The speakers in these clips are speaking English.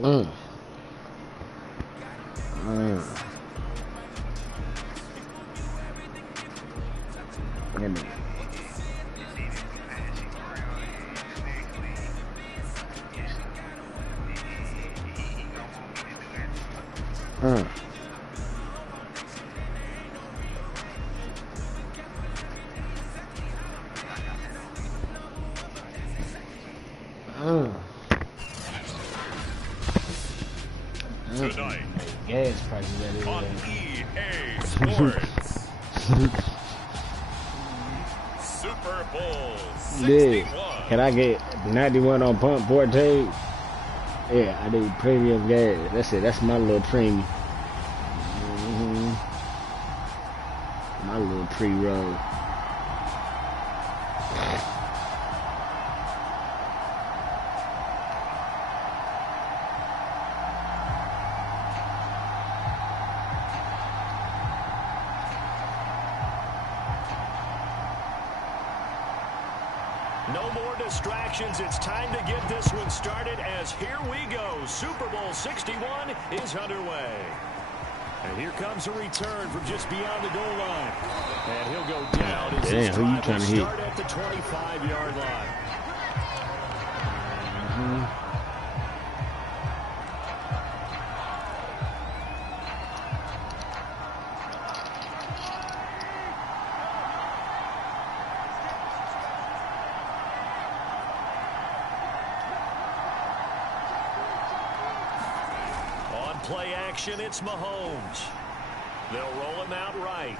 Mm. Mm. Mm. Mm. Tonight, gas prices that on is. EA Sports, Super Bowl 61. Yeah. Can I get 91 on pump 14? Yeah, I need premium gas. That's it. That's my little premium. My little pre-roll. No more distractions. It's time to get this one started as here we go. Super Bowl 61 is underway. And here comes a return from just beyond the goal line. And he'll go down as this drive will start at the 25-yard line. Play action, it's Mahomes. They'll roll him out right.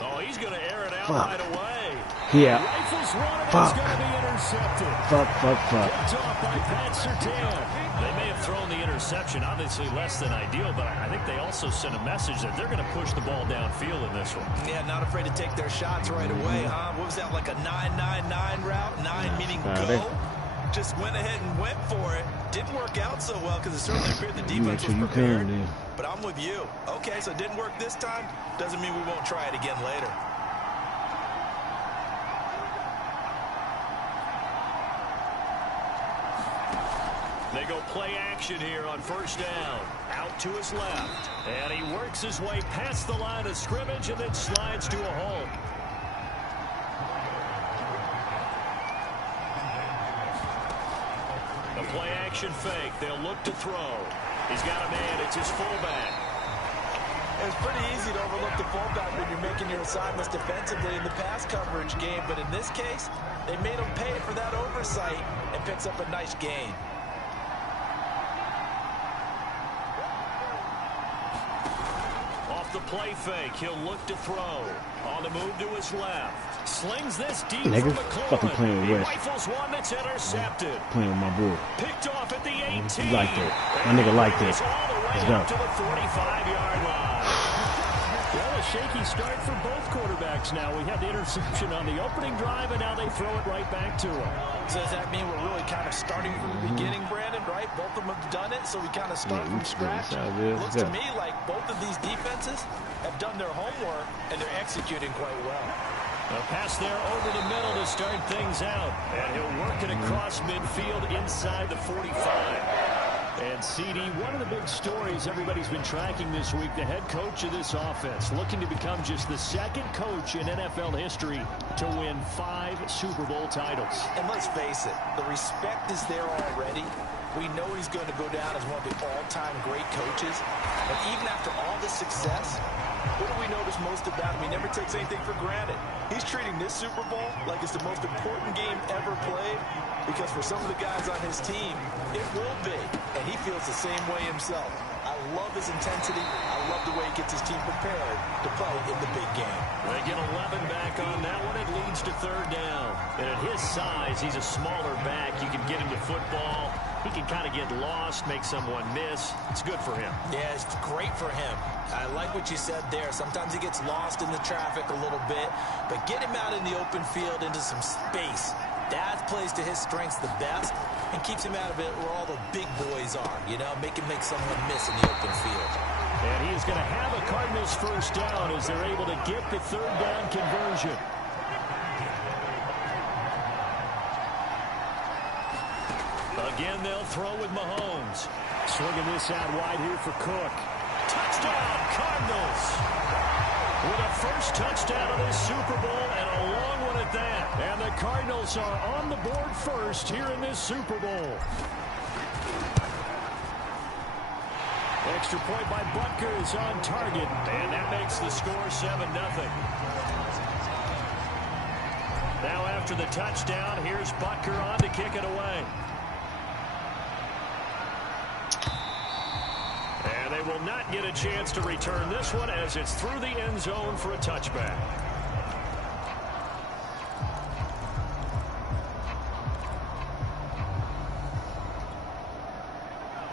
Oh, he's going to air it out right away. Yeah. Rifles one, and it's going to be intercepted. Picked off by Pat Surtain. They may have thrown the interception, obviously less than ideal, but I think they also sent a message that they're going to push the ball downfield in this one. Yeah, not afraid to take their shots right away, huh? What was that, like a 9-9-9 route? 9 meaning go? Just went ahead and went for it. Didn't work out so well because it certainly appeared the defense was prepared. But I'm with you. Okay, so it didn't work this time. Doesn't mean we won't try it again later. They go play action here on first down. Out to his left. And he works his way past the line of scrimmage and then slides to a hole. Play action fake. They'll look to throw. He's got a man. It's his fullback. It's pretty easy to overlook the fullback when you're making your assignments defensively in the pass coverage game. But in this case, they made him pay for that oversight and picks up a nice gain. Off the play fake. He'll look to throw. On the move to his left. Slings this deep Nigga, from fucking playing with West. Rifles one that's intercepted. Playing with my boy. Picked off at the 18. You like that. My nigga like that. Let's go. To the 45-yard line. Well, a shaky start for both quarterbacks now. We had the interception on the opening drive, and now they throw it right back to him. So does that mean we're really kind of starting from the beginning, Brandon, right? Both of them have done it, so we kind of start from scratch. Looks to me like both of these defenses have done their homework, and they're executing quite well. A pass there over the middle to start things out. And he'll work it across midfield inside the 45. And CD, one of the big stories everybody's been tracking this week, the head coach of this offense, looking to become just the second coach in NFL history to win 5 Super Bowl titles. And let's face it, the respect is there already. We know he's going to go down as one of the all-time great coaches. But even after all this success, what do we notice most about him? He never takes anything for granted. He's treating this Super Bowl like it's the most important game ever played, because for some of the guys on his team, it will be. And he feels the same way himself. I love his intensity. I love the way he gets his team prepared to play in the big game. They get 11 back on that one. It leads to third down. And at his size, he's a smaller back. You can get him to football. He can kind of get lost, make someone miss. It's good for him. Yeah, it's great for him. I like what you said there. Sometimes he gets lost in the traffic a little bit, but get him out in the open field into some space. That plays to his strengths the best and keeps him out of it where all the big boys are, you know, make someone miss in the open field. And he is going to have a Cardinals first down as they're able to get the third down conversion. Again, they'll throw with Mahomes. Swinging this out wide here for Cook. Touchdown, Cardinals. With a first touchdown of this Super Bowl and a long one at that. And the Cardinals are on the board first here in this Super Bowl. Extra point by Butker is on target. And that makes the score 7-0. Now after the touchdown, here's Butker on to kick it away. And they will not get a chance to return this one as it's through the end zone for a touchback.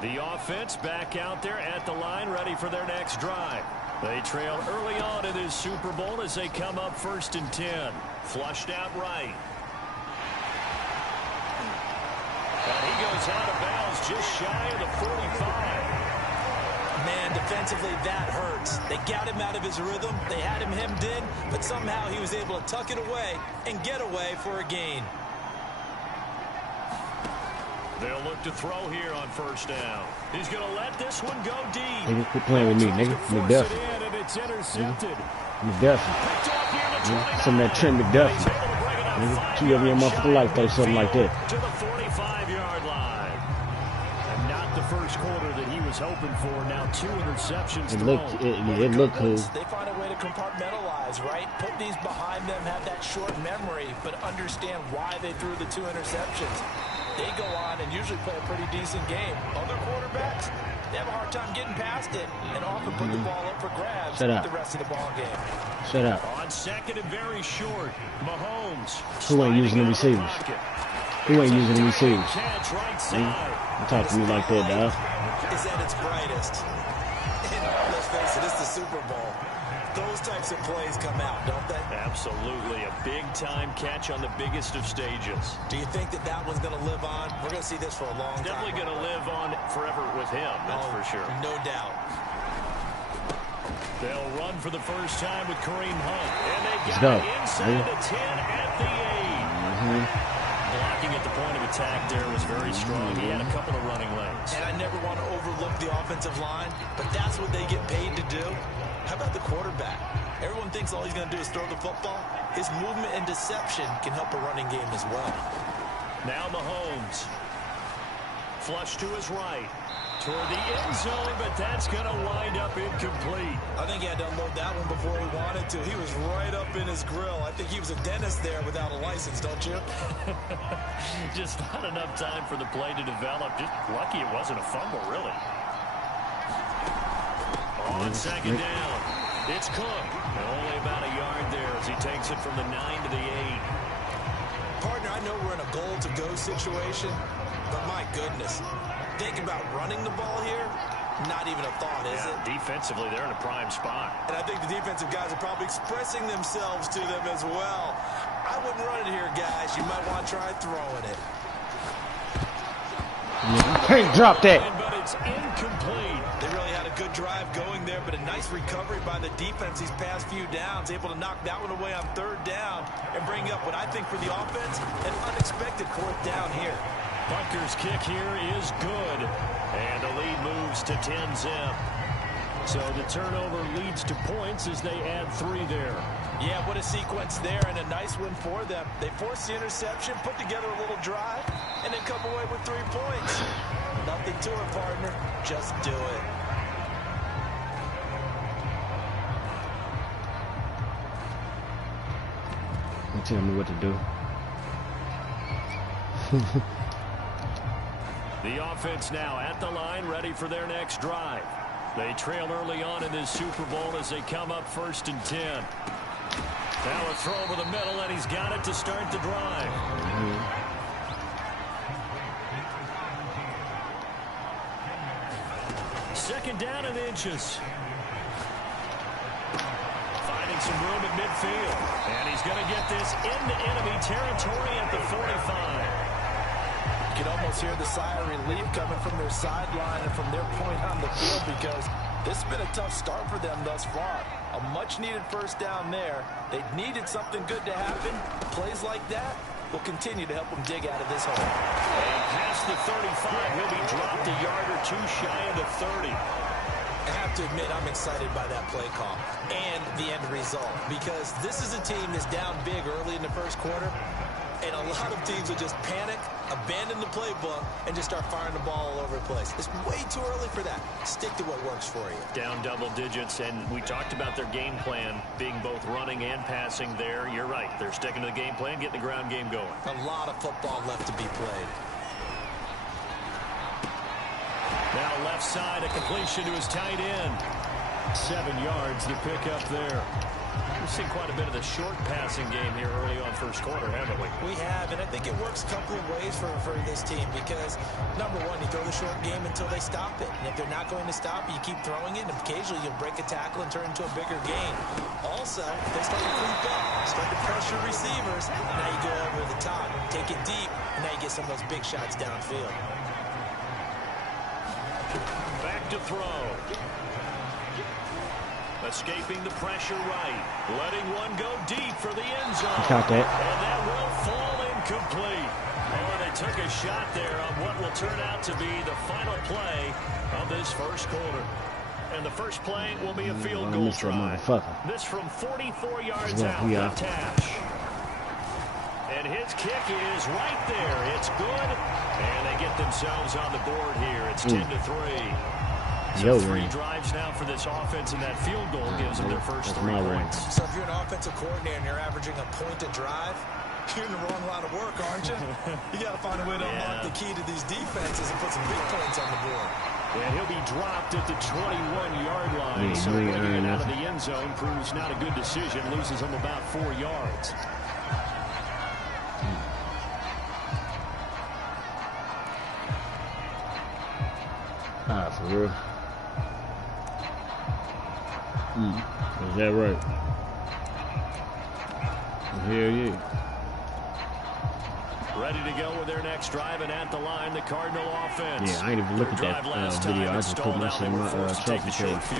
The offense back out there at the line, ready for their next drive. They trail early on in this Super Bowl as they come up 1st and 10. Flushed out right. And he goes out of bounds just shy of the 45. Man, defensively, that hurts. They got him out of his rhythm. They had him hemmed in, but somehow he was able to tuck it away and get away for a gain. They'll look to throw here on 1st down. He's going to let this one go deep. Nigga, quit playing with me, nigga. McDuffie. And it's intercepted. McDuffie. Some of that Trent McDuffie. Nigga, you ever your motherfucking life throw something like that. To the 45-yard line. And not the first quarter that he was hoping for. Now 2 interceptions thrown. It looked cool. They find a way to compartmentalize, right? Put these behind them, have that short memory, but understand why they threw the 2 interceptions. They go on and usually play a pretty decent game. Other quarterbacks, they have a hard time getting past it and often put the ball up for grabs the rest of the ball game. Shut up. On 2nd and very short, Mahomes. Who ain't using the receivers? Who ain't using the receivers? Right side. You talk to me like that, dog. Is at its brightest. And let's face it, it's the Super Bowl. Those types of plays come out, don't they? Absolutely. A big-time catch on the biggest of stages. Do you think that that one's going to live on? We're going to see this for a long time. Definitely going to live on forever with him, that's for sure. No doubt. They'll run for the first time with Kareem Hunt. And they Let's got go. inside the 10 at the 8. Blocking at the point of attack there was very strong. He had a couple of running lanes. And I never want to overlook the offensive line, but that's what they get paid to do. How about the quarterback? Everyone thinks all he's going to do is throw the football. His movement and deception can help a running game as well. Now Mahomes. Flush to his right. Toward the end zone, but that's going to wind up incomplete. I think he had to unload that one before he wanted to. He was right up in his grill. I think he was a dentist there without a license, don't you? Just not enough time for the play to develop. Just lucky it wasn't a fumble, really. On 2nd down, it's Cook. Only about a yard there as he takes it from the 9 to the 8. Partner, I know we're in a goal-to-go situation, but my goodness. Think about running the ball here. Not even a thought, is it? Defensively, they're in a prime spot. And I think the defensive guys are probably expressing themselves to them as well. I wouldn't run it here, guys. You might want to try throwing it. You can't drop that. But it's incomplete. They really had a good drive going there, but a nice recovery by the defense these past few downs, able to knock that one away on 3rd down and bring up what I think for the offense, an unexpected 4th down here. Butker's kick here is good, and the lead moves to 10-zip. So the turnover leads to points as they add 3 there. Yeah, what a sequence there, and a nice one for them. They forced the interception, put together a little drive, and then come away with 3 points. Nothing to it, partner. Just do it. Don't tell me what to do. The offense now at the line, ready for their next drive. They trail early on in this Super Bowl as they come up 1st and 10. Now a throw over the middle, and he's got it to start the drive. Second down and inches. Finding some room at midfield. And he's going to get this into enemy territory at the 45. You can almost hear the sigh of relief coming from their sideline and from their point on the field because this has been a tough start for them thus far. A much-needed first down there. They needed something good to happen. Plays like that, will continue to help him dig out of this hole. And past the 35, he'll be dropped a yard or two shy of the 30. I have to admit, I'm excited by that play call and the end result, because this is a team that's down big early in the first quarter, and a lot of teams will just panic, abandon the playbook, and just start firing the ball all over the place. It's way too early for that. Stick to what works for you. Down double digits, and we talked about their game plan being both running and passing there. You're right. They're sticking to the game plan, getting the ground game going. A lot of football left to be played. Now left side, a completion to his tight end. 7 yards to pick up there. We've seen quite a bit of the short passing game here early on first quarter, haven't we? We have, and I think it works a couple of ways for this team, because, number one, you throw the short game until they stop it. And if they're not going to stop it, you keep throwing it, and occasionally you'll break a tackle and turn it into a bigger gain. Also, if they start to creep up, start to pressure receivers, now you go over the top, take it deep, and now you get some of those big shots downfield. Back to throw. Escaping the pressure right. Letting one go deep for the end zone. Caught that. And that will fall incomplete. Oh, they took a shot there on what will turn out to be the final play of this first quarter. And the first play will be a field goal try. This from 44 yards out for Tash. And his kick is right there. It's good. And they get themselves on the board here. It's 10-3. So 3 drives now for this offense, and that field goal gives them their first 3 points. So if you're an offensive coordinator and you're averaging a point a drive, you're in the wrong line of work, aren't you? You got to find a way to unlock the key to these defenses and put some big points on the board. And he'll be dropped at the 21-yard line. So bringing it out of the end zone proves not a good decision. Loses him about 4 yards. For real. Is that right? Hell yeah. Ready to go with their next drive, and at the line, the Cardinal offense. Yeah, I ain't even look at that video. I just put my shit in my trophy case.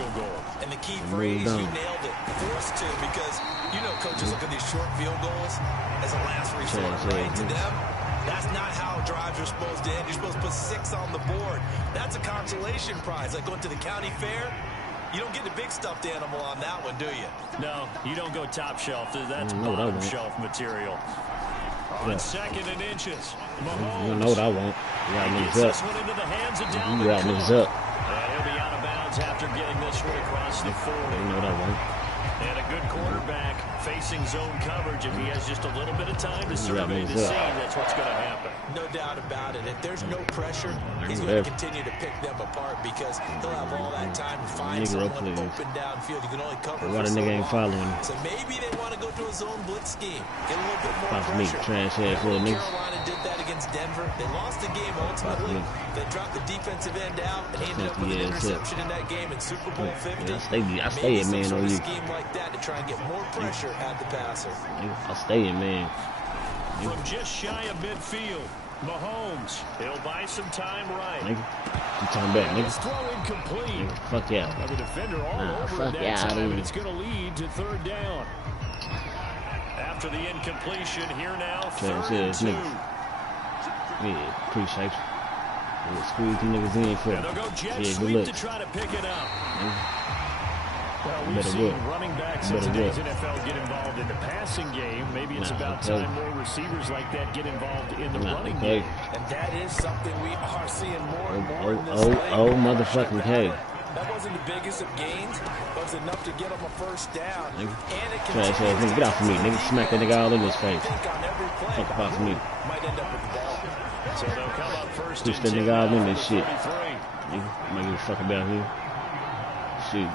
And the key phrase, you nailed it. Forced to, because you know coaches look at these short field goals as a last resort, right? To them, that's not how drives are supposed to end. You're supposed to put 6 on the board. That's a consolation prize. Like going to the county fair, you don't get the big stuffed animal on that one, do you? No, you don't go top shelf. That's bottom shelf material. On 2nd and inches. Mahomes. You know what I want. You got niggas up. You got niggas up. He'll be out of bounds after getting this one across the 40. You know what I want. And a good quarterback facing zone coverage. If he has just a little bit of time to survey the scene, that's what's going to happen. No doubt about it. If there's no pressure, he's going to continue to pick them apart, because he'll have all that time to find someone open downfield. You can only cover why the nigga ain't following? So maybe they want to go to a zone blitz scheme. Get a little bit more pressure. Trash ass little niggas. Carolina did that against Denver. They lost the game ultimately. They dropped the defensive end out and ended up with an interception in that game in Super Bowl 50. I stay in man on you. Scheme like that to try and get more pressure at the passer. I stay in man. From just shy of midfield, Mahomes, he'll buy some time right. Nigga, you turn back, nigga. His throw incomplete. Nigga, fuck yeah. The defender all over it that time, and it's going to lead to 3rd down. After the incompletion, here now, 3rd and 2. Yeah, appreciate you. We'll squeeze the niggas in for it. They'll go jet sweep to try to pick it up. Well, we've seen running backs in today's NFL get involved in the passing game. Maybe it's about time more receivers like that get involved in the running game. And that is something we are seeing more and more in this league. Motherfucking K. That wasn't the biggest of gains, but it was enough to get him a first down. Nigga. And it Trash ass nigga, get off of me, nigga. Smack that nigga all in his face. Fuck off of me. Might end up with the ball. So they'll come up first. Push that nigga all in this shit. Nigga, I'm gonna give a fuck about here. Shoot.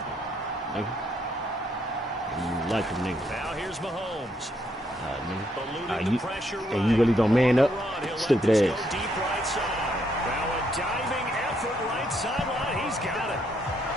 Nigga. You like him, nigga. Now here's Mahomes. Nigga. You really gonna man up? Stupid ass. Deep right side. Now a diving effort right sideline. He's got it.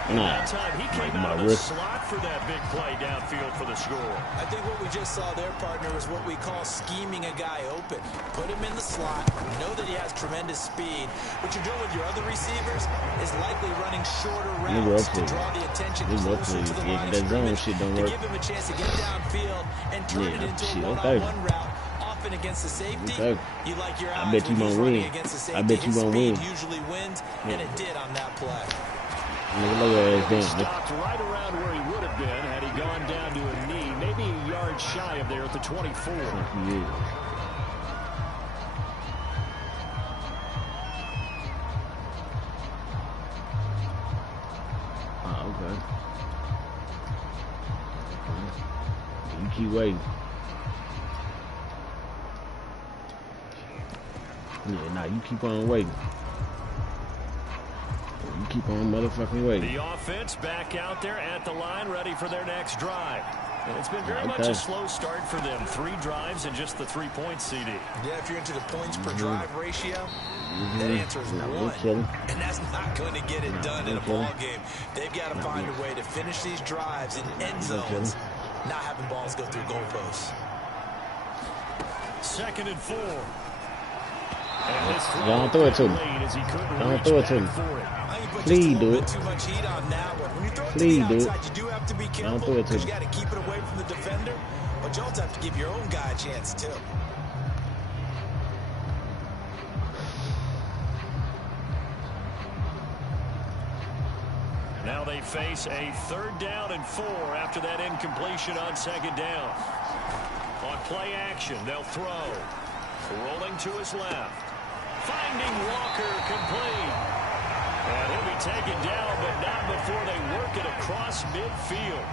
That time he came out of the slot for that big play downfield for the score. I think what we just saw there, partner, is what we call scheming a guy open. Put him in the slot. Know that he has tremendous speed. What you're doing with your other receivers is likely running shorter routes to draw the attention closer to the line of scrimmage, to give him a chance to get downfield and turn it into a one-on-one route. stuffing against the safety, Okay. you like your I odds bet you when he's won't running win. against the safety. I bet you His won't speed win. usually wins, and it did on that play. Look at He his damn. stopped right around where he would have been had he gone down to a knee, maybe a yard shy of there at the 24. Yeah. Okay. You keep waiting. Yeah, nah, you keep on waiting. You keep on motherfucking waiting. The offense back out there at the line, ready for their next drive. And it's been very much Okay. a slow start for them. 3 drives and just the 3 points, CD. Yeah, if you're into the points per drive ratio, that answer is Nah, we 1. chilling. And that's not going to get it done in a we ball chilling. game. They've got to find a way to finish these drives in end zones, not having balls go through goalposts. 2nd and 4. And this Y'all throw it to me. late as he couldn't Y'all reach throw it back to me. for it. I think you put Please just a do little it. bit too much heat on that one. When you throw it Please to do the it. outside, you do have to be Don't careful throw it to because you me. got to keep it away from the defender. But you also have to give your own guy a chance, too. Now they face a 3rd down and 4 after that incompletion on 2nd down. On play action, they'll throw. Rolling to his left. Finding Walker complete. And he'll be taken down, but not before they work it across midfield.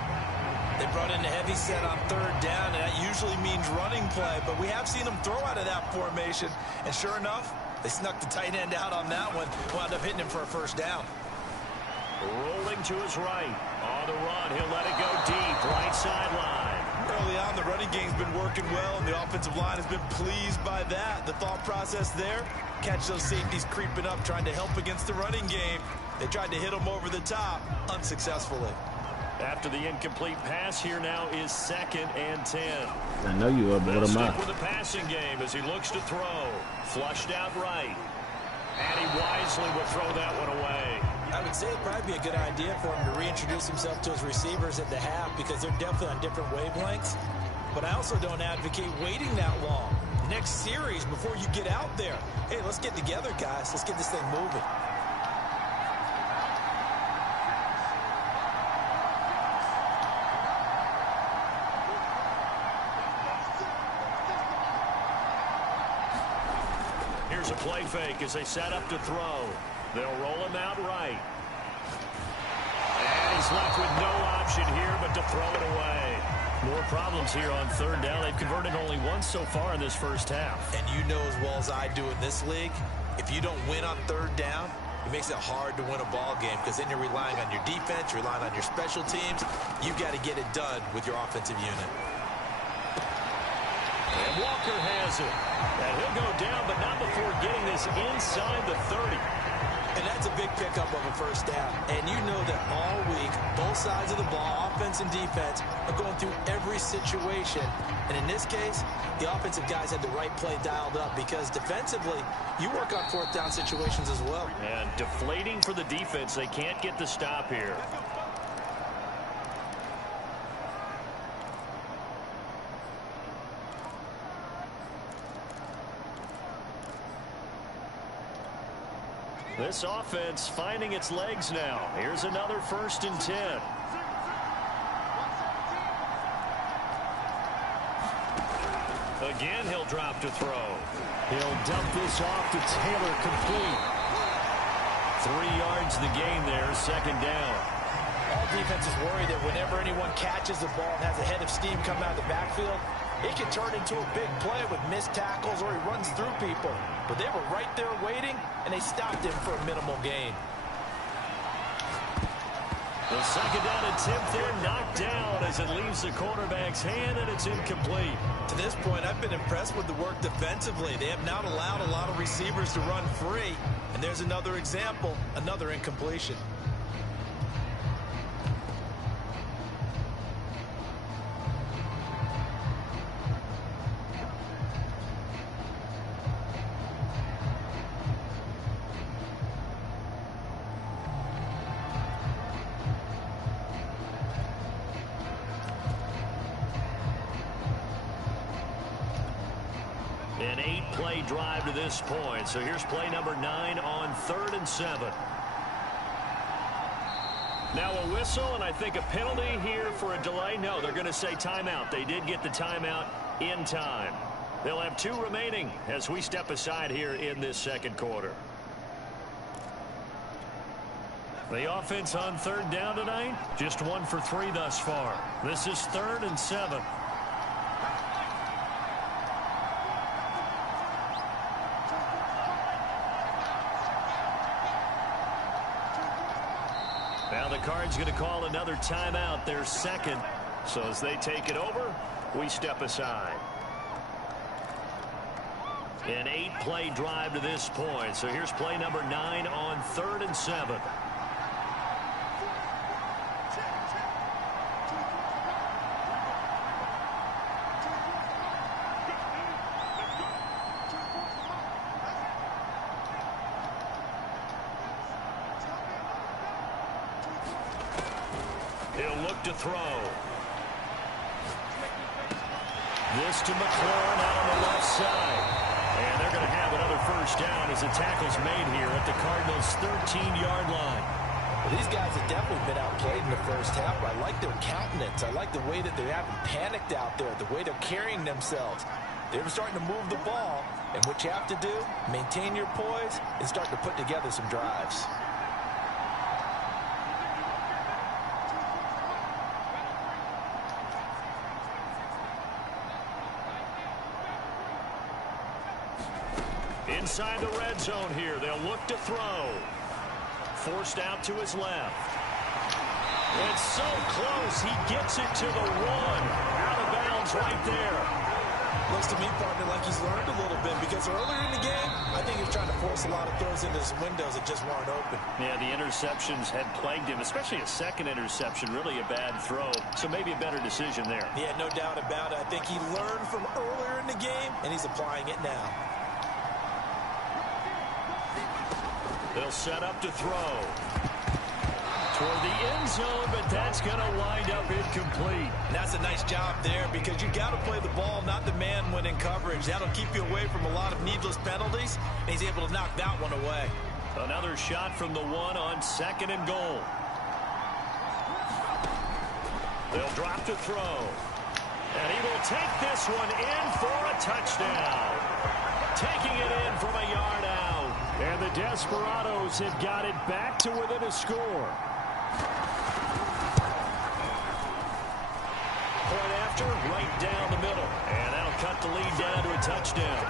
They brought in a heavy set on 3rd down, and that usually means running play. But we have seen them throw out of that formation. And sure enough, they snuck the tight end out on that one. Wound up hitting him for a 1st down. Rolling to his right. On the run, he'll let it go deep. Right sideline. Early on, the running game's been working well, and the offensive line has been pleased by that. The thought process there, catch those safeties creeping up, trying to help against the running game. They tried to hit them over the top, unsuccessfully. After the incomplete pass, here now is 2nd and 10. I know you are, but They'll what am stick I? with the passing game as he looks to throw. Flushed out right. And he wisely will throw that one away. I would say it'd probably be a good idea for him to reintroduce himself to his receivers at the half because they're definitely on different wavelengths. But I also don't advocate waiting that long. Next series before you get out there. Hey, let's get together, guys. Let's get this thing moving. Here's a play fake as they set up to throw. They'll roll him out right. And he's left with no option here but to throw it away. More problems here on 3rd down. They've converted only once so far in this 1st half. And you know as well as I do in this league, if you don't win on 3rd down, it makes it hard to win a ball game because then you're relying on your defense, you're relying on your special teams. You've got to get it done with your offensive unit. And Walker has it. And he'll go down, but not before getting this inside the 30. And that's a big pickup of a 1st down. And you know that all week, both sides of the ball, offense and defense, are going through every situation. And in this case, the offensive guys had the right play dialed up because defensively, you work on 4th down situations as well. And deflating for the defense. They can't get the stop here. This offense finding its legs now. Here's another 1st and 10. Again, he'll drop to throw. He'll dump this off to Taylor, complete. 3 yards the gain there, 2nd down. All defenses worry that whenever anyone catches the ball and has a head of steam come out of the backfield, it can turn into a big play with missed tackles or he runs through people. But they were right there waiting, and they stopped him for a minimal gain. The 2nd down attempt there knocked down as it leaves the quarterback's hand, and it's incomplete. To this point, I've been impressed with the work defensively. They have not allowed a lot of receivers to run free. And there's another example, another incompletion. An 8-play drive to this point. So here's play number 9 on 3rd and 7. Now a whistle, and I think a penalty here for a delay. No, they're going to say timeout. They did get the timeout in time. They'll have 2 remaining as we step aside here in this second quarter. The offense on 3rd down tonight, just 1 for 3 thus far. This is 3rd and 7. Now the Cards going to call another timeout, their second. So as they take it over, we step aside. An 8-play drive to this point. So here's play number 9 on 3rd and 7. He'll look to throw. This to McLaurin out on the left side. And they're going to have another first down as the tackle's made here at the Cardinals' 13-yard line. Well, these guys have definitely been outplayed in the first half. I like their countenance. I like the way that they haven't panicked out there, the way they're carrying themselves. They're starting to move the ball. And what you have to do, maintain your poise and start to put together some drives. Inside the red zone here, they'll look to throw. Forced out to his left. It's so close, he gets it to the 1. Out of bounds right there. Looks to me, partner, like he's learned a little bit because earlier in the game, I think he was trying to force a lot of throws into some windows that just weren't open. Yeah, the interceptions had plagued him, especially a second interception, really a bad throw. So maybe a better decision there. Yeah, no doubt about it. I think he learned from earlier in the game, and he's applying it now. They'll set up to throw. Toward the end zone, but that's going to wind up incomplete. And that's a nice job there because you got to play the ball, not the man when in coverage. That'll keep you away from a lot of needless penalties, and he's able to knock that one away. Another shot from the 1 on 2nd and goal. They'll drop to throw. And he will take this one in for a touchdown. Taking it in from a yard out. And the Desperados have got it back to within a score. Point after, right down the middle. And that'll cut the lead down to a touchdown.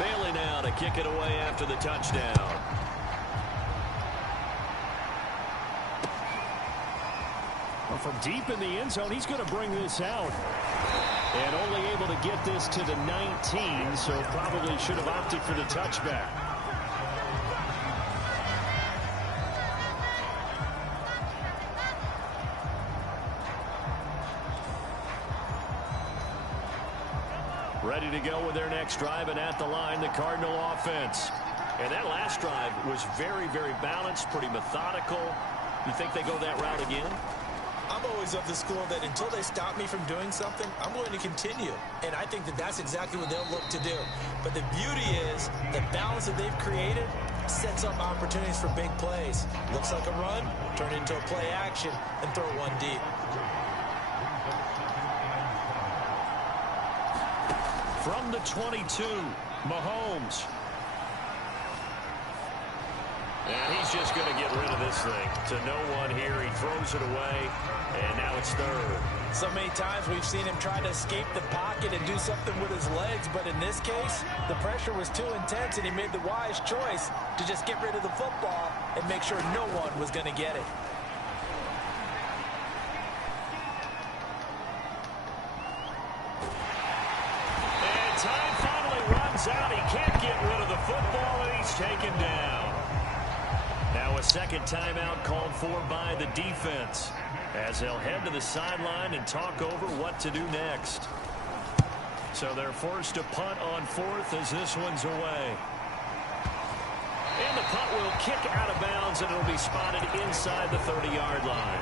Bailey now to kick it away after the touchdown. Well, from deep in the end zone, he's going to bring this out. And only able to get this to the 19, so probably should have opted for the touchback. Ready to go with their next drive, and at the line, the Cardinal offense. And that last drive was very, very balanced, pretty methodical. You think they go that route again? I'm always of the school that until they stop me from doing something, I'm going to continue. And I think that that's exactly what they'll look to do. But the beauty is the balance that they've created sets up opportunities for big plays. Looks like a run, turn into a play action, and throw one deep. From the 22, Mahomes. And he's just going to get rid of this thing to no one here. He throws it away, and now it's 3rd. So many times we've seen him try to escape the pocket and do something with his legs, but in this case, the pressure was too intense, and he made the wise choice to just get rid of the football and make sure no one was going to get it. And time finally runs out. He can't get rid of the football, and he's taken down. Now a second timeout called for by the defense as they'll head to the sideline and talk over what to do next. So they're forced to punt on 4th as this one's away. And the punt will kick out of bounds, and it'll be spotted inside the 30-yard line.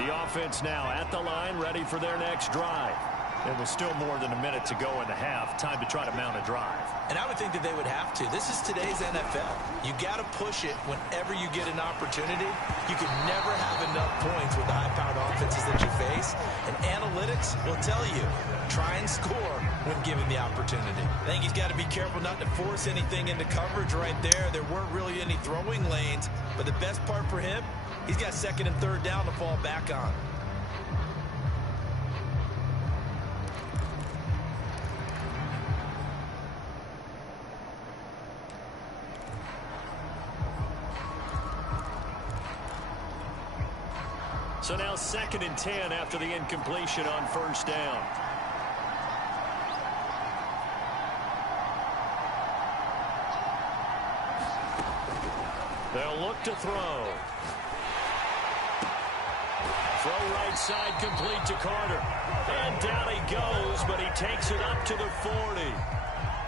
The offense now at the line, ready for their next drive. And with still more than a minute to go in the half, time to try to mount a drive. And I would think that they would have to. This is today's NFL. You got to push it whenever you get an opportunity. You can never have enough points with the high-powered offenses that you face. And analytics will tell you, try and score when given the opportunity. I think he's got to be careful not to force anything into coverage right there. There weren't really any throwing lanes. But the best part for him, he's got second and third down to fall back on. So now 2nd and 10 after the incompletion on first down. They'll look to throw. Throw right side complete to Carter. And down he goes, but he takes it up to the 40.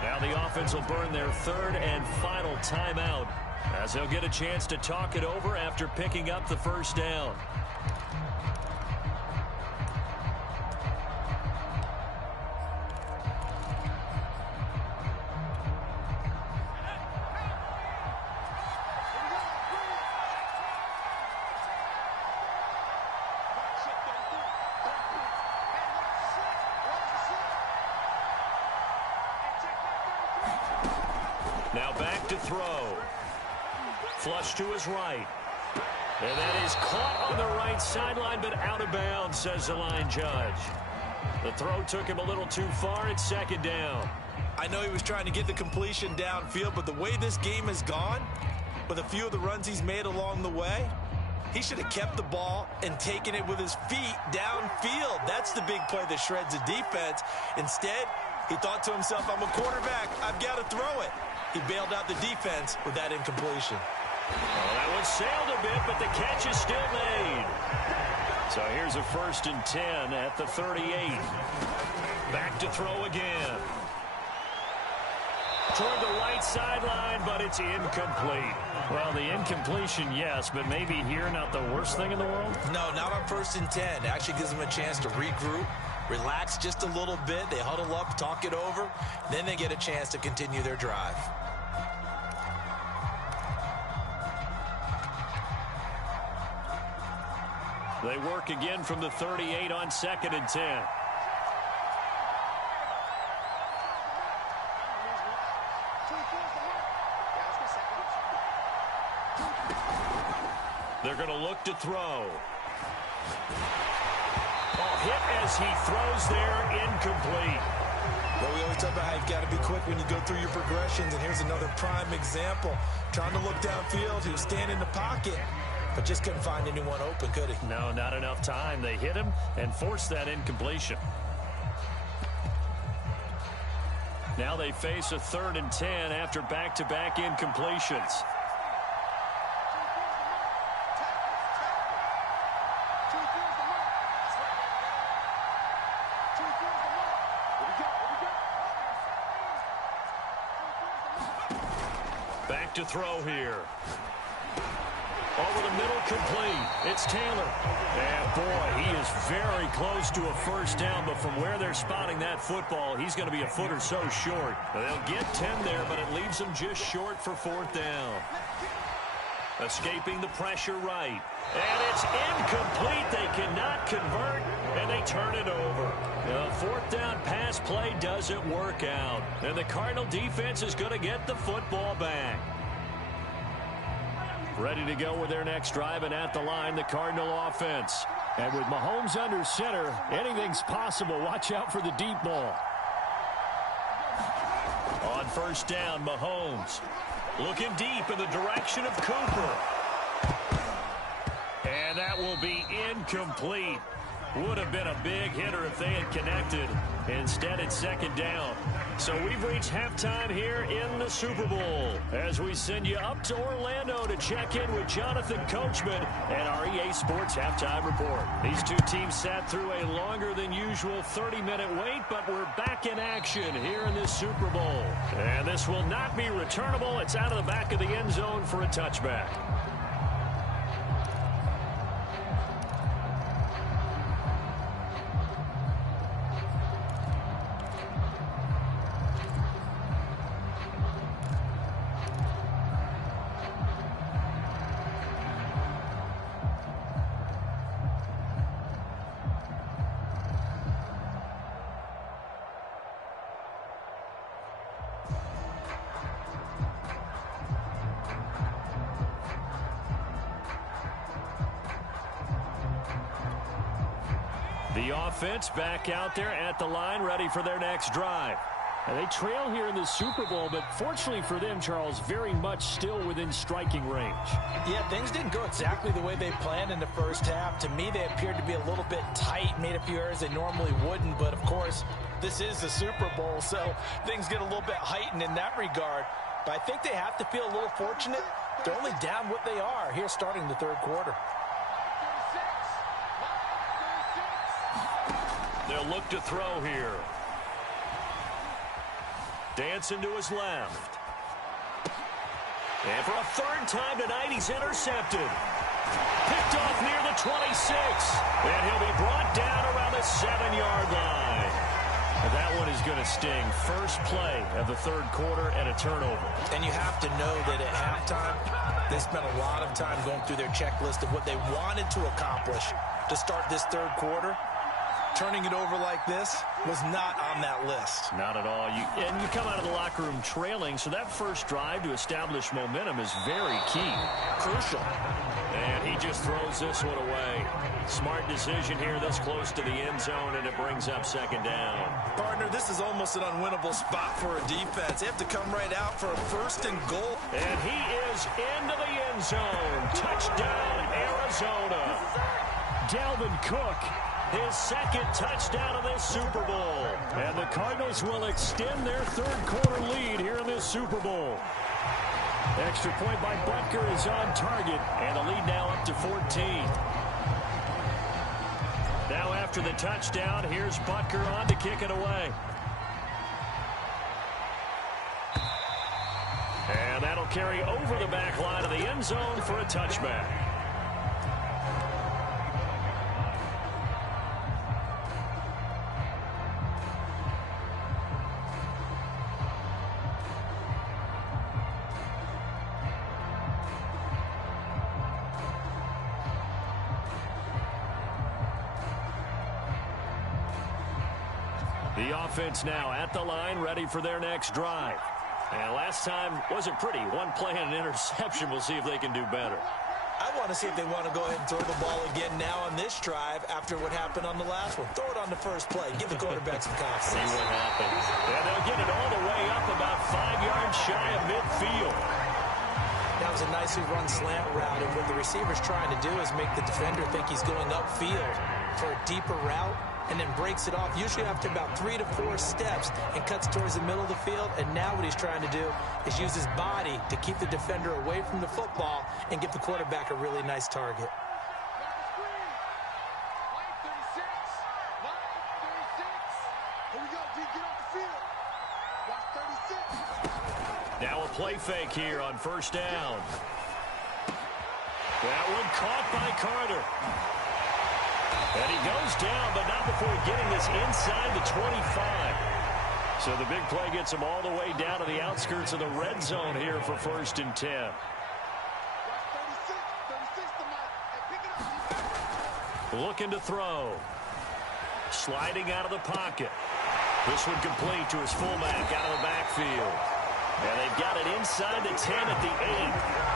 Now the offense will burn their 3rd and final timeout as they'll get a chance to talk it over after picking up the first down. Now back to throw. Flush to his right. And that is caught on the right sideline, but out of bounds, says the line judge. The throw took him a little too far. It's 2nd down. I know he was trying to get the completion downfield, but the way this game has gone, with a few of the runs he's made along the way, he should have kept the ball and taken it with his feet downfield. That's the big play that shreds the defense. Instead, he thought to himself, I'm a quarterback. I've got to throw it. He bailed out the defense with that incompletion. Well, that one sailed a bit, but the catch is still made. So here's a 1st and 10 at the 38. Back to throw again. Toward the right sideline, but it's incomplete. Well, the incompletion, yes, but maybe here not the worst thing in the world? No, not on 1st and 10. It actually gives them a chance to regroup, relax just a little bit. They huddle up, talk it over. Then they get a chance to continue their drive. They work again from the 38 on 2nd and 10. They're going to look to throw. Oh, hit as he throws there, incomplete. Well, we always talk about how you've got to be quick when you go through your progressions, and here's another prime example. Trying to look downfield, he was standing in the pocket, but just couldn't find anyone open, could he? No, not enough time. They hit him and forced that incompletion. Now they face a 3rd and 10 after back-to-back incompletions. Back to throw here. Over the middle, complete. It's Taylor. And boy, he is very close to a first down, but from where they're spotting that football, he's going to be a foot or so short. They'll get 10 there, but it leaves them just short for 4th down. Escaping the pressure right. And it's incomplete. They cannot convert, and they turn it over. The 4th down pass play doesn't work out. And the Cardinal defense is going to get the football back. Ready to go with their next drive, and at the line, the Cardinal offense. And with Mahomes under center, anything's possible. Watch out for the deep ball. On first down, Mahomes looking deep in the direction of Cooper. And that will be incomplete. Would have been a big hitter if they had connected. Instead, it's 2nd down. So we've reached halftime here in the Super Bowl as we send you up to Orlando to check in with Jonathan Coachman and our EA Sports Halftime Report. These two teams sat through a longer than usual 30-minute wait, but we're back in action here in this Super Bowl. And this will not be returnable. It's out of the back of the end zone for a touchback. The offense back out there at the line, ready for their next drive. And they trail here in the Super Bowl, but fortunately for them, Charles, very much still within striking range. Yeah, things didn't go exactly the way they planned in the first half. To me, they appeared to be a little bit tight, made a few errors they normally wouldn't. But, of course, this is the Super Bowl, so things get a little bit heightened in that regard. But I think they have to feel a little fortunate. They're only down what they are here starting the third quarter. They'll look to throw here. Dancing to his left. And for a third time tonight, he's intercepted. Picked off near the 26. And he'll be brought down around the 7-yard line. And that one is going to sting. First play of the third quarter and a turnover. And you have to know that at halftime, they spent a lot of time going through their checklist of what they wanted to accomplish to start this third quarter. Turning it over like this was not on that list. Not at all. And you come out of the locker room trailing, so that first drive to establish momentum is very key. Crucial. And he just throws this one away. Smart decision here this close to the end zone, and it brings up second down. Partner, this is almost an unwinnable spot for a defense. They have to come right out for a first and goal. And he is into the end zone. Touchdown, Arizona. Dalvin Cook, his second touchdown of this Super Bowl. And the Cardinals will extend their third quarter lead here in this Super Bowl. Extra point by Butker is on target, and the lead now up to 14. Now after the touchdown, here's Butker on to kick it away. And that'll carry over the back line of the end zone for a touchback. The offense now at the line, ready for their next drive. And last time wasn't pretty. One play and an interception. We'll see if they can do better. I want to see if they want to go ahead and throw the ball again now on this drive after what happened on the last one. Throw it on the first play. Give the quarterback some confidence. See what happens. And they'll get it all the way up about 5 yards shy of midfield. That was a nicely run slant route, and what the receiver's trying to do is make the defender think he's going upfield for a deeper route, and then breaks it off, usually after about 3 to 4 steps, and cuts towards the middle of the field. And now what he's trying to do is use his body to keep the defender away from the football and give the quarterback a really nice target. Now a play fake here on first down. That one caught by Carter. And he goes down, but not before getting this inside the 25. So the big play gets him all the way down to the outskirts of the red zone here for 1st and 10. Looking to throw. Sliding out of the pocket. This one complete to his fullback out of the backfield. And they've got it inside the 10 at the 8.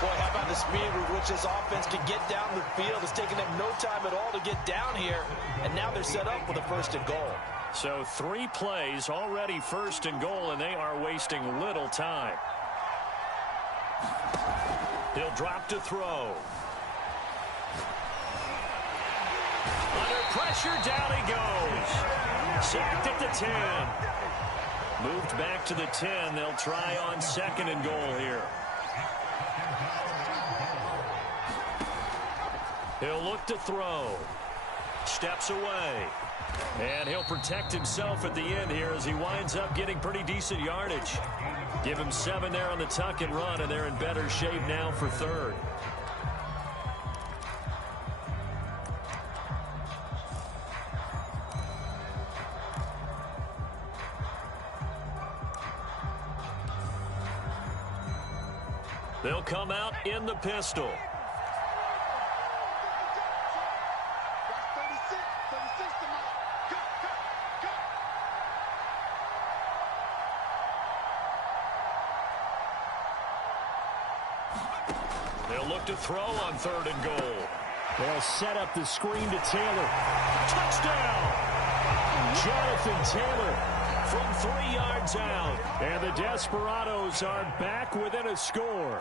Boy, how about the speed with which this offense can get down the field? It's taken them no time at all to get down here, and now they're set up with a 1st and goal. So 3 plays already 1st and goal, and they are wasting little time. He'll drop to throw. Under pressure, down he goes. Sacked at the 10. Moved back to the 10. They'll try on 2nd and goal here. He'll look to throw. Steps away. And he'll protect himself at the end here as he winds up getting pretty decent yardage. Give him 7 there on the tuck and run, and they're in better shape now for 3rd. They'll come out in the pistol. They'll look to throw on 3rd and goal. They'll set up the screen to Taylor. Touchdown! Jonathan Taylor from 3 yards out. And the Desperados are back within a score.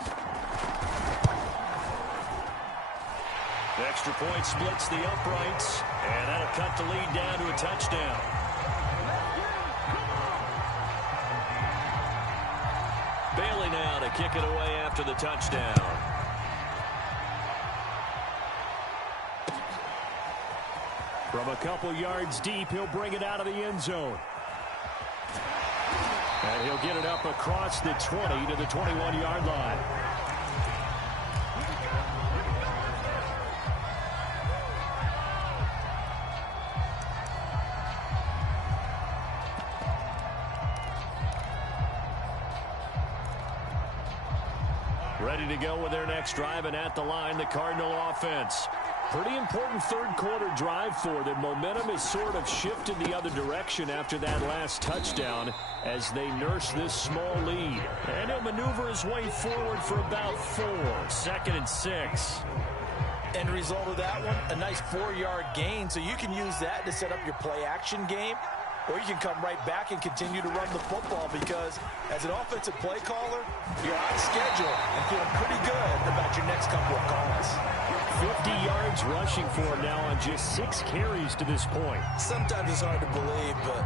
The extra point splits the uprights, and that'll cut the lead down to a touchdown. Bailey now to kick it away after the touchdown. From a couple yards deep, he'll bring it out of the end zone. And he'll get it up across the 20 to the 21-yard line. Ready to go with their next drive, and at the line, the Cardinal offense. Pretty important third-quarter drive for them. Momentum has sort of shifted the other direction after that last touchdown as they nurse this small lead. And he'll maneuver his way forward for about 4. 2nd and 6. End result of that one, a nice 4-yard gain, so you can use that to set up your play-action game. Or you can come right back and continue to run the football because as an offensive play caller, you're on schedule and feeling pretty good about your next couple of calls. 50 yards rushing for him now on just 6 carries to this point. Sometimes it's hard to believe, but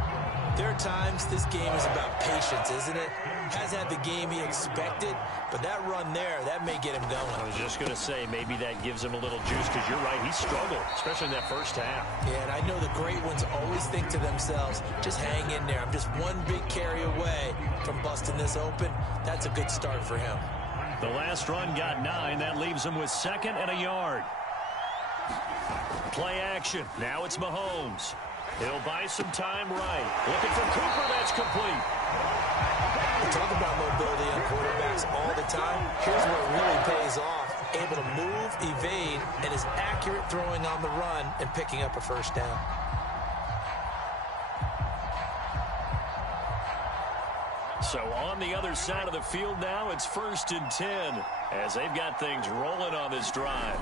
there are times this game is about patience, isn't it? Hasn't had the game he expected, but that run there, that may get him going. I was just going to say, maybe that gives him a little juice because you're right, he struggled, especially in that first half. Yeah, and I know the great ones always think to themselves, just hang in there. I'm just one big carry away from busting this open. That's a good start for him. The last run got 9. That leaves him with 2nd and a yard. Play action. Now it's Mahomes. He'll buy some time right. Looking for Cooper. That's complete. We talk about mobility on quarterbacks all the time. Here's where it really pays off. Able to move, evade, and is accurate throwing on the run and picking up a first down. So on the other side of the field now, it's 1st and 10 as they've got things rolling on this drive.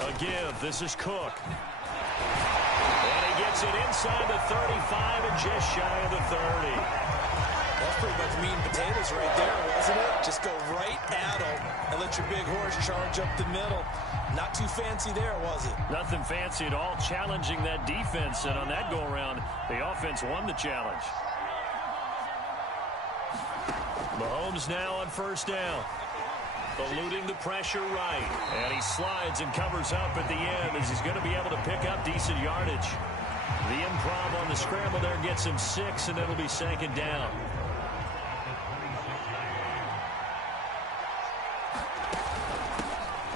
A give. This is Cook. And he gets it inside the 35 and just shy of the 30. That's pretty much meat and potatoes right there, wasn't it? Just go right at him and let your big horse charge up the middle. Not too fancy there, was it? Nothing fancy at all, challenging that defense. And on that go-around, the offense won the challenge. Mahomes now on 1st down. Eluding the pressure right. And he slides and covers up at the end as he's going to be able to pick up decent yardage. The improv on the scramble there gets him 6, and it'll be 2nd down.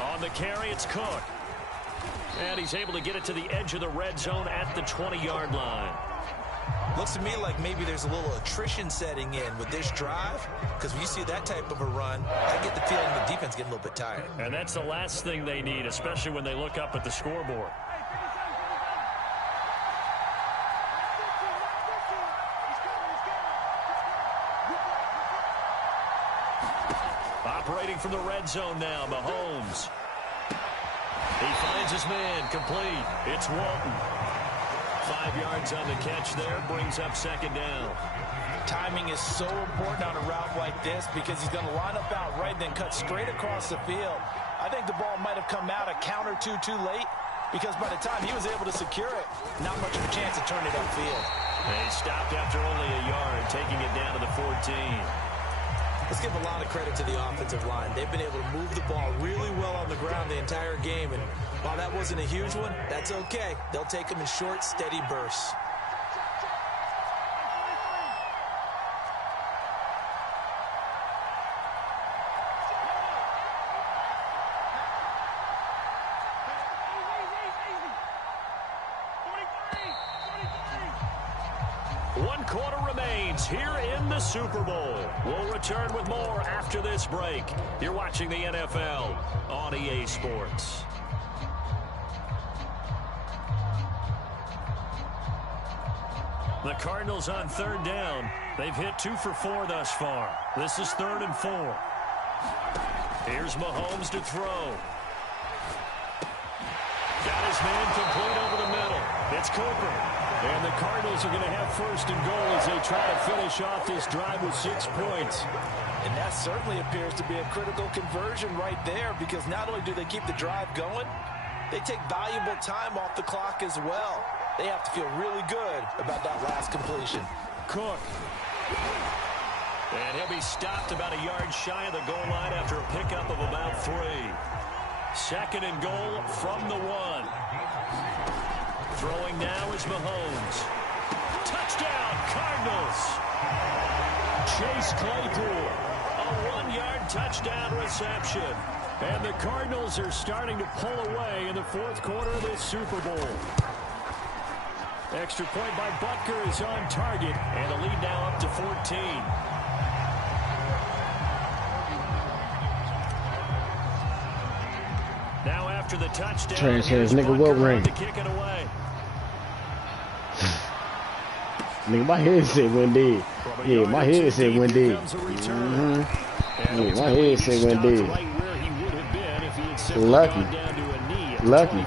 On the carry, it's Cook. And he's able to get it to the edge of the red zone at the 20-yard line. Looks to me like maybe there's a little attrition setting in with this drive, because when you see that type of a run, I get the feeling the defense getting a little bit tired. And that's the last thing they need, especially when they look up at the scoreboard. Operating from the red zone now, Mahomes. He finds his man, complete. It's Walton. 5 yards on the catch there, brings up 2nd down. Timing is so important on a route like this because he's going to line up out right and then cut straight across the field. I think the ball might have come out a count or two too late because by the time he was able to secure it, not much of a chance to turn it upfield. And he stopped after only a yard, taking it down to the 14. Let's give a lot of credit to the offensive line. They've been able to move the ball really well on the ground the entire game. And while that wasn't a huge one, that's okay. They'll take them in short, steady bursts. One quarter remains here in the Super Bowl. We'll return with more after this break. You're watching the NFL on EA Sports. The Cardinals on 3rd down. They've hit 2 for 4 thus far. This is 3rd and 4. Here's Mahomes to throw. Got his man complete over the middle. It's Cooper. And the Cardinals are going to have first and goal as they try to finish off this drive with 6 points. And that certainly appears to be a critical conversion right there, because not only do they keep the drive going, they take valuable time off the clock as well. They have to feel really good about that last completion. Cook. And he'll be stopped about a yard shy of the goal line after a pickup of about 3. Second and goal from the 1. Throwing now is Mahomes. Touchdown, Cardinals. Chase Claypool. A 1-yard touchdown reception. And the Cardinals are starting to pull away in the 4th quarter of this Super Bowl. Extra point by Butker is on target. And the lead now up to 14. Now after the touchdown, Trey says, nigga, what ring? to kick it away. Nigga, my head said when dead. Yeah, my head said when dead. Yeah, my head said when dead. Lucky. Lucky.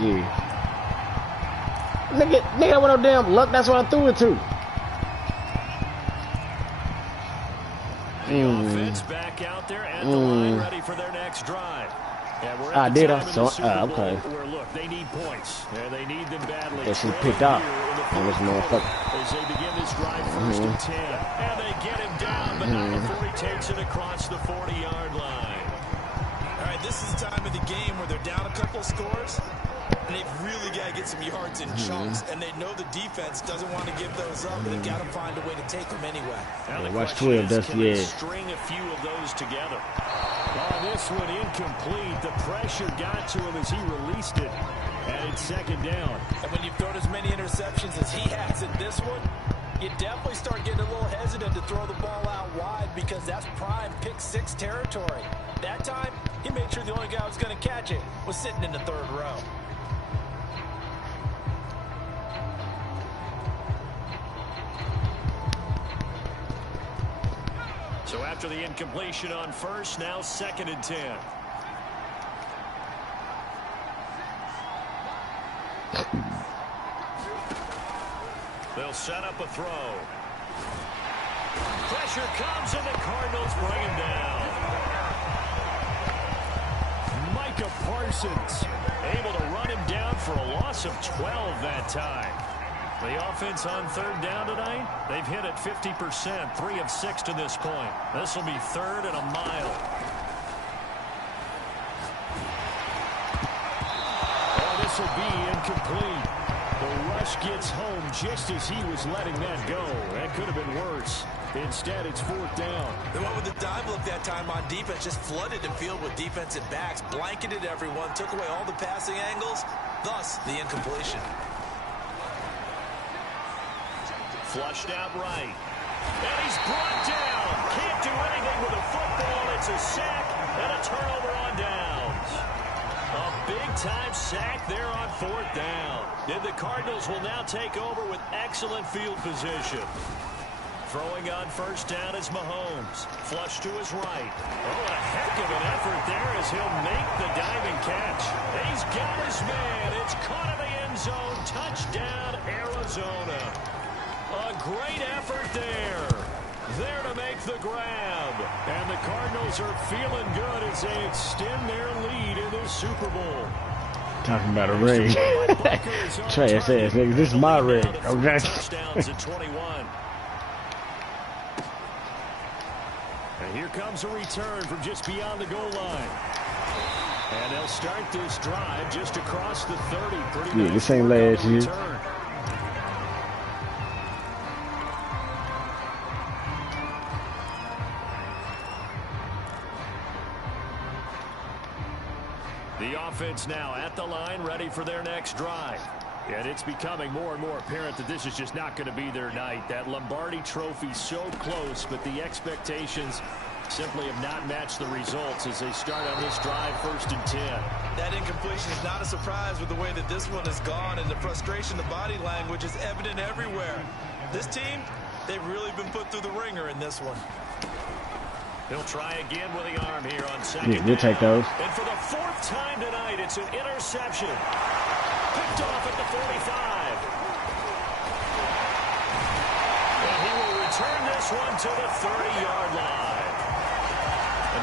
Yeah. Nigga went no damn luck. That's what I threw it to. The offense back out there at the line, ready for their next drive. I did. So, okay. Where, look, they need points. They need them badly. Guess he picked out on this motherfucker. As they begin this drive, first and 10. And they get him down, but not before he takes it across the 40-yard line. All right, this is the time of the game where they're down a couple scores, and they've really got to get some yards in chunks, and they know the defense doesn't want to give those up, but they've got to find a way to take them anyway. Now the watch question 12, is, that's can they yeah. string a few of those together? Oh, this one incomplete. The pressure got to him as he released it, and it's second down. And when you've thrown as many interceptions as he has in this one, you definitely start getting a little hesitant to throw the ball out wide, because that's prime pick 6 territory. That time, he made sure the only guy who was going to catch it was sitting in the 3rd row. So after the incompletion on first, now second and 10. They'll set up a throw. Pressure comes, and the Cardinals bring him down. Micah Parsons able to run him down for a loss of 12 that time. The offense on 3rd down tonight, they've hit it 50%, 3 of 6 to this point. This will be 3rd and a mile. Oh, this will be incomplete. The rush gets home just as he was letting that go. That could have been worse. Instead, it's 4th down. They went with the dive look that time on defense, just flooded the field with defensive backs, blanketed everyone, took away all the passing angles, thus the incompletion. Flushed out right. And he's brought down. Can't do anything with a football. It's a sack and a turnover on downs. A big-time sack there on 4th down. And the Cardinals will now take over with excellent field position. Throwing on 1st down is Mahomes. Flush to his right. Oh, a heck of an effort there as he'll make the diving catch. He's got his man. It's caught in the end zone. Touchdown, Arizona. A great effort there. There to make the grab. And the Cardinals are feeling good as they extend their lead in this Super Bowl. Talking about a ring. Trey says, nigga, this is my ring. Okay. Touchdowns at 21. And here comes a return from just beyond the goal line. And they'll start this drive just across the 30. Pretty Yeah, this ain't last year. return. The offense now at the line, ready for their next drive. And it's becoming more and more apparent that this is just not going to be their night. That Lombardi trophy so close, but the expectations simply have not matched the results as they start on this drive, 1st and 10. That incompletion is not a surprise with the way that this one has gone, and the frustration, the body language is evident everywhere. This team, they've really been put through the ringer in this one. He'll try again with the arm here on second. Yeah, we'll take those. And for the 4th time tonight, it's an interception. interception. Picked off at the 45. And he will return this one to the 30-yard line.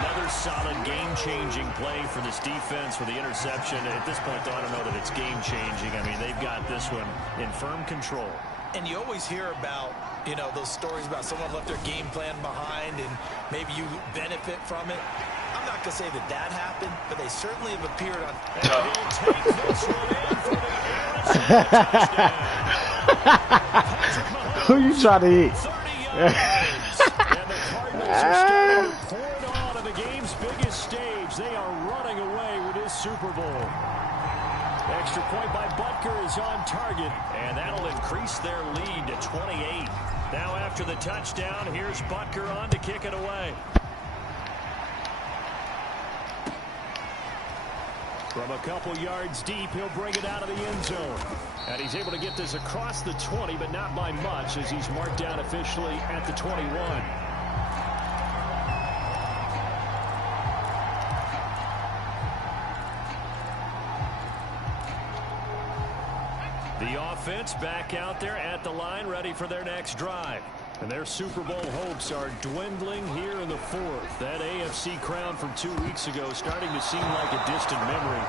Another solid game-changing play for this defense with the interception. At this point, though, I don't know that it's game-changing. I mean, they've got this one in firm control. And you always hear about, you know, those stories about someone left their game plan behind and maybe you benefit from it. I'm not going to say that that happened, but they certainly have appeared on. And he'll take this one in for the Arizona touchdown. Who you trying to hit? 30 yards. And the Cardinals are starting to pour it on at the game's biggest stage. They are running away with this Super Bowl. Extra point by Butker is on target, and that'll increase their lead to 28. Now after the touchdown, here's Butker on to kick it away. From a couple yards deep, he'll bring it out of the end zone. And he's able to get this across the 20, but not by much, as he's marked down officially at the 21. The offense back out there at the line, ready for their next drive. And their Super Bowl hopes are dwindling here in the fourth. That AFC crown from 2 weeks ago starting to seem like a distant memory.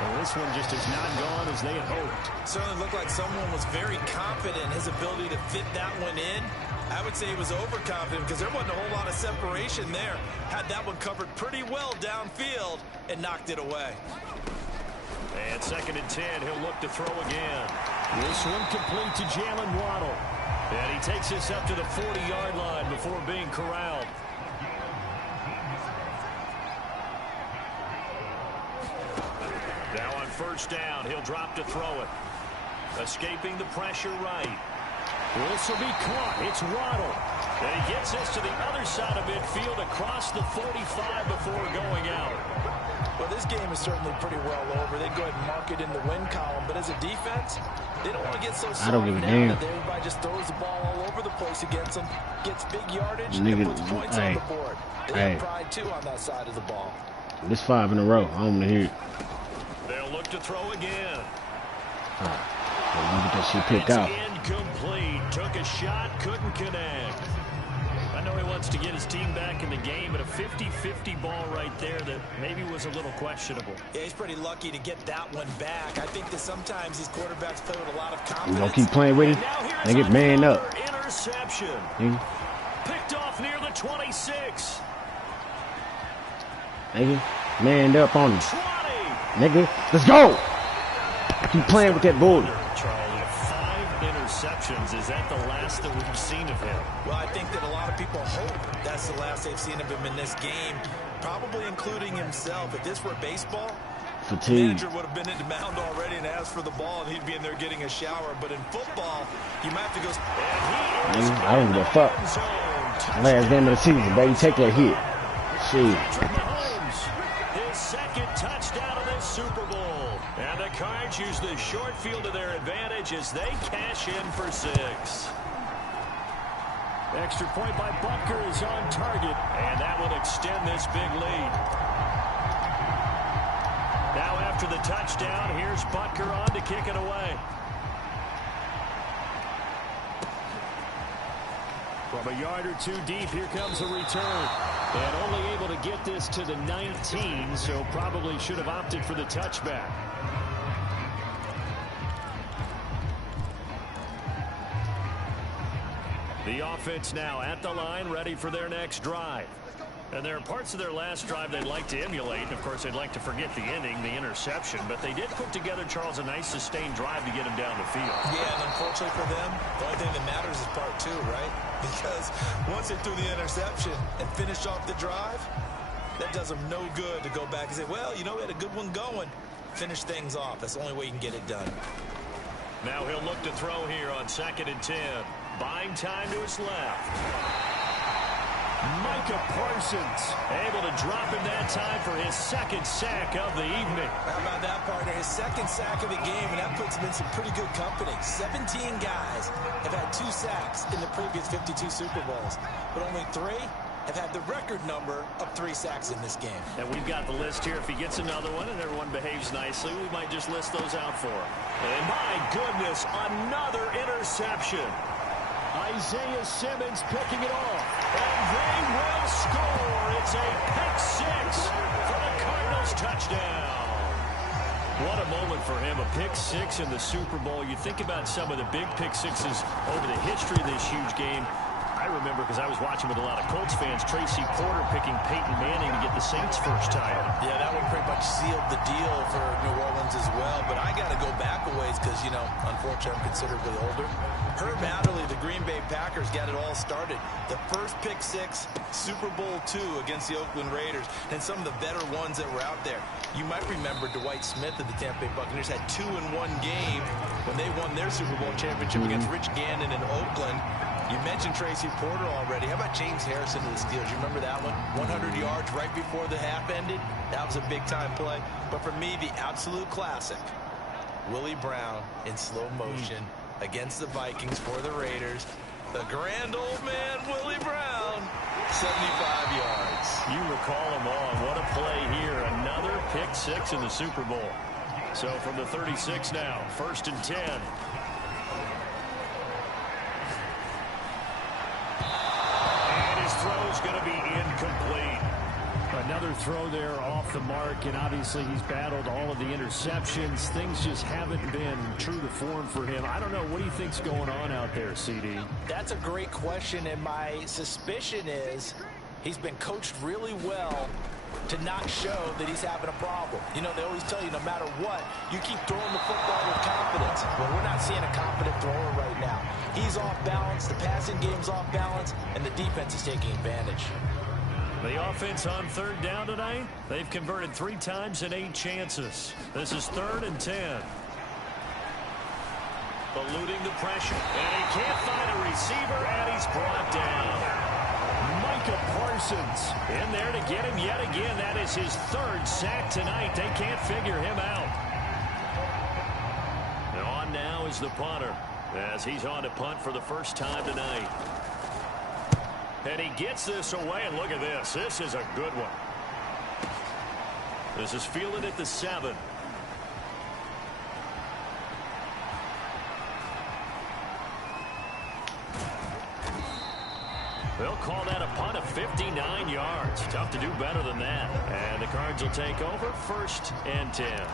And this one just has not gone as they had hoped. Certainly looked like someone was very confident in his ability to fit that one in. I would say he was overconfident because there wasn't a whole lot of separation there. Had that one covered pretty well downfield and knocked it away. And 2nd and 10, he'll look to throw again. This one complete to Jalen Waddle. And he takes this up to the 40-yard line before being corralled. Now on 1st down, he'll drop to throw it. Escaping the pressure right. This will be caught. It's Waddle. And he gets this to the other side of midfield across the 45 before going out. Well, this game is certainly pretty well over. They'd go ahead and mark it in the win column. But as a defense, they don't want to get so I don't give a damn. that everybody just throws the ball all over the place against them, gets big yardage, and puts points on the board. They have pride, too, on that side of the ball. This 5 in a row. I don't want to hear it. They'll look to throw again. You get that shit picked out. Incomplete. Took a shot, couldn't connect. I know he wants to get his team back in the game, but a 50-50 ball right there that maybe was a little questionable. Yeah, he's pretty lucky to get that one back. I think that sometimes these quarterbacks play with a lot of confidence. You gonna keep playing with him? They get manned up. Interception. Picked off near the 26. Nigga, manned up on him. 20. Nigga, let's go. Keep playing with that bull. Charlie, 5 interceptions. Is that the last that we've seen of him? Well, I think that a lot of people hope that's the last they've seen of him in this game, probably including himself. If this were baseball, Fatigue. the manager would have been in the mound already and asked for the ball, and he'd be in there getting a shower. But in football, you might have to go. I don't give a fuck. Last game of the season, baby. Take that hit. Shit. His 2nd touchdown of this Super Bowl. And the Cards use the short field to their advantage as they cash in for 6. Extra point by Butker is on target, and that will extend this big lead. Now after the touchdown, here's Butker on to kick it away. From a yard or 2 deep, here comes a return. And only able to get this to the 19, so probably should have opted for the touchback. The offense now at the line, ready for their next drive. And there are parts of their last drive they'd like to emulate. And, of course, they'd like to forget the ending, the interception. But they did put together, Charles, a nice sustained drive to get him down the field. Yeah, and unfortunately for them, the only thing that matters is part 2, right? Because once they threw the interception and finished off the drive, that does them no good to go back and say, well, you know, we had a good one going. Finish things off. That's the only way you can get it done. Now he'll look to throw here on 2nd and 10. Buying time to his left. Micah Parsons able to drop him that time for his 2nd sack of the evening. How about that, partner? His 2nd sack of the game, and that puts him in some pretty good company. 17 guys have had 2 sacks in the previous 52 Super Bowls, but only 3 have had the record number of 3 sacks in this game. And we've got the list here. If he gets another one and everyone behaves nicely, we might just list those out for him. And my goodness, another interception. Isaiah Simmons picking it off. And they will score. It's a pick 6 for the Cardinals touchdown. What a moment for him, a pick 6 in the Super Bowl. You think about some of the big pick 6s over the history of this huge game. I remember, because I was watching with a lot of Colts fans, Tracy Porter picking Peyton Manning to get the Saints' first title. Yeah, that one pretty much sealed the deal for New Orleans as well. But I got to go back a ways because, you know, unfortunately I'm considerably older. Herb Adderley, the Green Bay Packers, got it all started. The first pick 6, Super Bowl II against the Oakland Raiders, and some of the better ones that were out there. You might remember Dwight Smith of the Tampa Bay Buccaneers had 2 in one game when they won their Super Bowl championship against Rich Gannon in Oakland. You mentioned Tracy Porter already. How about James Harrison of the Steelers? You remember that one? 100 yards right before the half ended. That was a big-time play. But for me, the absolute classic, Willie Brown in slow motion against the Vikings for the Raiders. The grand old man, Willie Brown, 75 yards. You recall them all. What a play here. Another pick 6 in the Super Bowl. So from the 36 now, 1st and 10. Throw's going to be incomplete. Another throw there off the mark, and obviously he's battled all of the interceptions. Things just haven't been true to form for him. I don't know. What do you think's going on out there, CD? That's a great question, and my suspicion is he's been coached really well to not show that he's having a problem. You know, they always tell you no matter what, you keep throwing the football with confidence. Well, we're not seeing a confident thrower right now. He's off balance, the passing game's off balance, and the defense is taking advantage. The offense on 3rd down tonight, they've converted 3 times in 8 chances. This is 3rd and 10. Eluding the pressure, and he can't find a receiver, and he's brought down. Micah Parsons in there to get him yet again. That is his 3rd sack tonight. They can't figure him out. And on now is the punter, as he's on to punt for the first time tonight. And he gets this away, and look at this. This is a good one. This is fielded at the 7. They'll call that a punt of 59 yards. Tough to do better than that. And the Cards will take over, 1st and 10.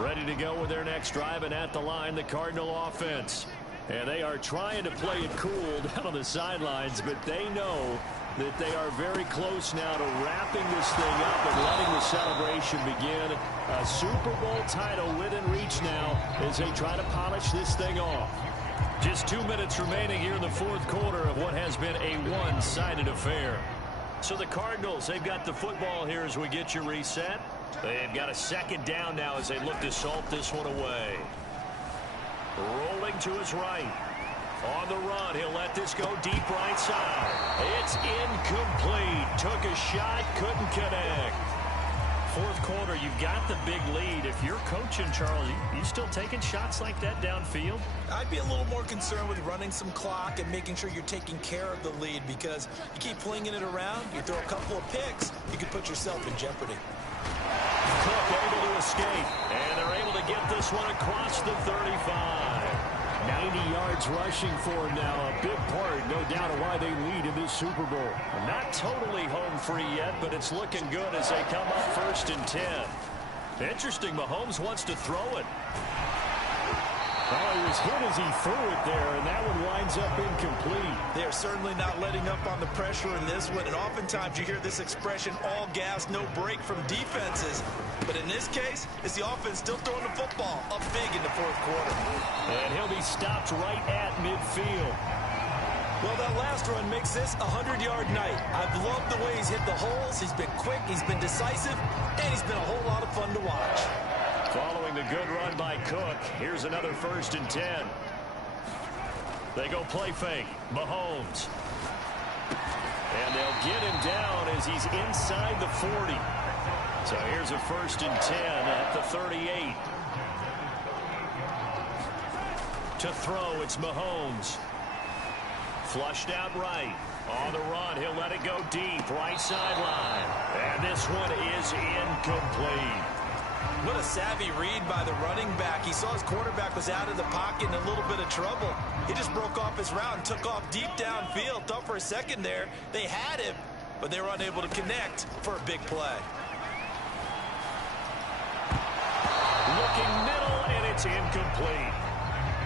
Ready to go with their next drive, and at the line, the Cardinal offense. And they are trying to play it cool down on the sidelines, but they know that they are very close now to wrapping this thing up and letting the celebration begin. A Super Bowl title within reach now as they try to polish this thing off. Just 2 minutes remaining here in the 4th quarter of what has been a one-sided affair. So the Cardinals, they've got the football here as we get you reset. They've got a 2nd down now as they look to salt this one away. Rolling to his right. On the run, he'll let this go deep right side. It's incomplete. Took a shot, couldn't connect. 4th quarter, you've got the big lead. If you're coaching, Charles, you still taking shots like that downfield? I'd be a little more concerned with running some clock and making sure you're taking care of the lead, because you keep flinging it around, you throw a couple of picks, you could put yourself in jeopardy. Cook able to escape, and they're able to get this one across the 35. 90 yards rushing for him now. A big part, no doubt, of why they lead in this Super Bowl. Not totally home free yet, but it's looking good as they come up 1st and 10. Interesting, Mahomes wants to throw it. Oh, he was hit as he threw it there, and that one winds up incomplete. They are certainly not letting up on the pressure in this one, and oftentimes you hear this expression, all gas, no break from defenses. But in this case, it's the offense still throwing the football up big in the 4th quarter. And he'll be stopped right at midfield. Well, that last run makes this a 100-yard night. I've loved the way he's hit the holes. He's been quick, he's been decisive, and he's been a whole lot of fun to watch. Following the good run by Cook, here's another 1st and 10. They go play fake. Mahomes. And they'll get him down as he's inside the 40. So here's a 1st and 10 at the 38. To throw, it's Mahomes. Flushed out right. On the run, he'll let it go deep. Right sideline. And this one is incomplete. What a savvy read by the running back. He saw his quarterback was out of the pocket in a little bit of trouble. He just broke off his route and took off deep downfield. Thought for a second there they had him, but they were unable to connect for a big play. Looking middle, and it's incomplete.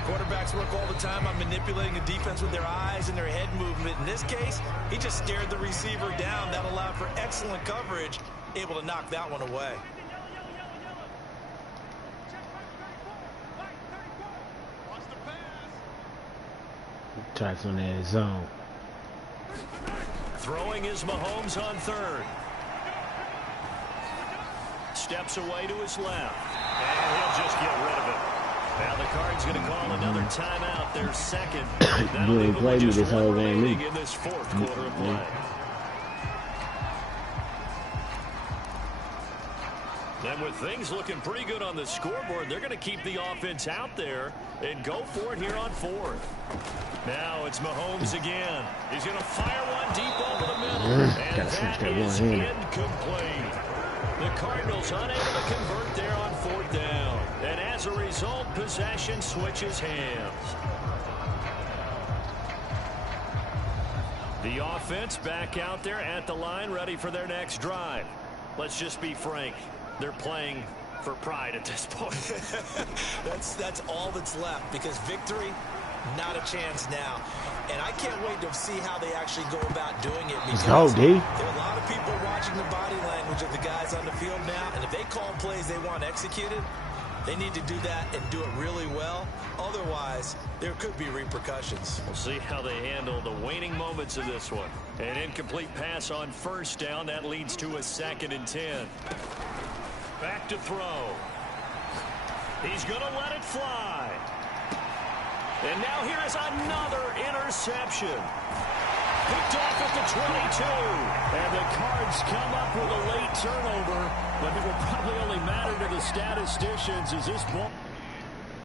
Quarterbacks work all the time on manipulating the defense with their eyes and their head movement. In this case, he just stared the receiver down. That allowed for excellent coverage, able to knock that one away. Tries on that zone. Throwing is Mahomes on third. Steps away to his left. And he'll just get rid of it. Now the Cards going to call another timeout. Their second. You ain't played me this whole game. In this fourth quarter of play. And with things looking pretty good on the scoreboard, they're going to keep the offense out there and go for it here on fourth. Now it's Mahomes again. He's going to fire one deep over the middle. And that is incomplete. The Cardinals unable to convert there on fourth down. And as a result, possession switches hands. The offense back out there at the line, ready for their next drive. Let's just be frank. They're playing for pride at this point. That's all that's left, because victory, not a chance now. And I can't wait to see how they actually go about doing it. Let's go, D. There are a lot of people watching the body language of the guys on the field now, and if they call plays they want executed, they need to do that and do it really well. Otherwise, there could be repercussions. We'll see how they handle the waning moments of this one. An incomplete pass on first down. That leads to a 2nd and 10. Back to throw. He's going to let it fly. And now here is another interception. Picked off at the 22. And the Cards come up with a late turnover, but it will probably only matter to the statisticians as this ball...